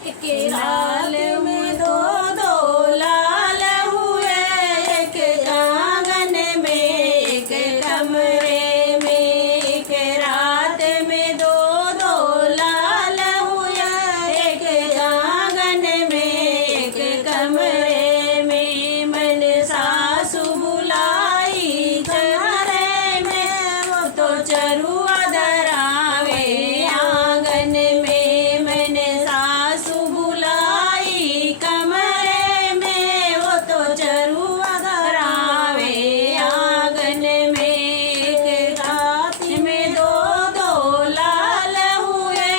एक लाल में दो दो लाल हुए, एक आंगन में एक कमरे में, एक रात में दो दो लाल हुए, एक आंगन में एक कमरे में। मन सासु बुलाई चररे में, वो तो चरुआ धरावे आंगन में। मैंने सासु बुलाई कमरे में, वो तो चरुआ धरावे आंगन में। एक रात में दो दो लाल हुए,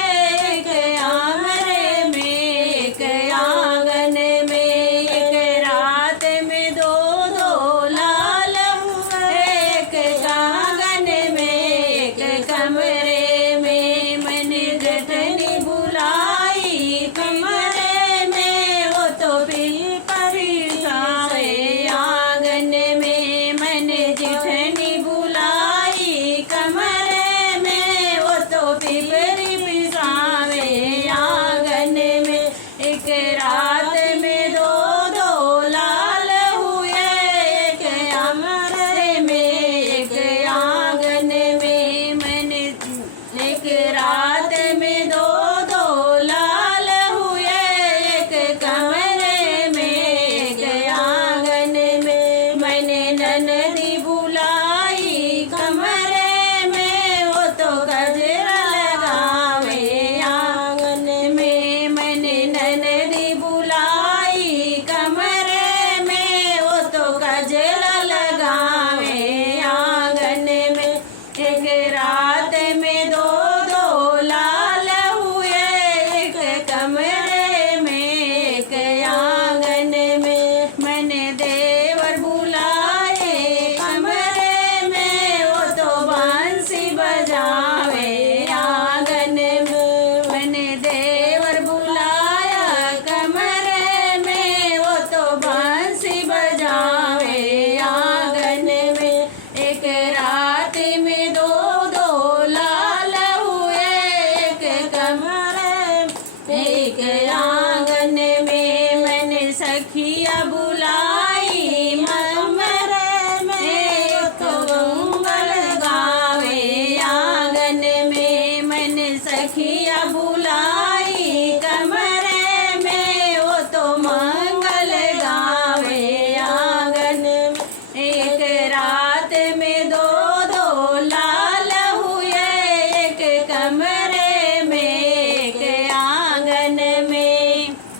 एक आंगन में एक आंगन में, एक रात में दो दो लाल हुए, एक आंगन में एक कमरे में। मैंने जठनी बुलाई कमरे में, वो तो परिसावे आंगन में। मैंने जेठनी बुलाई कमरे में, वो तो पिसावे आंगन में। एक रात में दो दो लाल हुए, एक कमरे में एक आंगन में। मैंने एक रात में दो दो लाल हुए, एक कमरे में एक आंगन में। मैंने ननदी बुलाई कमरे में, वो तो गजरा लगावे आंगन में। मैंने ननदी बुलाई कमरे में, वो तो गजरा लगावे आंगन में। एक रात में दो दो लाल हुए, एक कमरे में एक आंगन में। मैंने देवर बुलाए कमरे में, वो तो बांसी बजावे आंगन में। मैंने देवर बुलाया कमरे में, वो तो बांसी बजावे आंगन में। एक रात में दो दो लाल हुए, एक कमरे में एक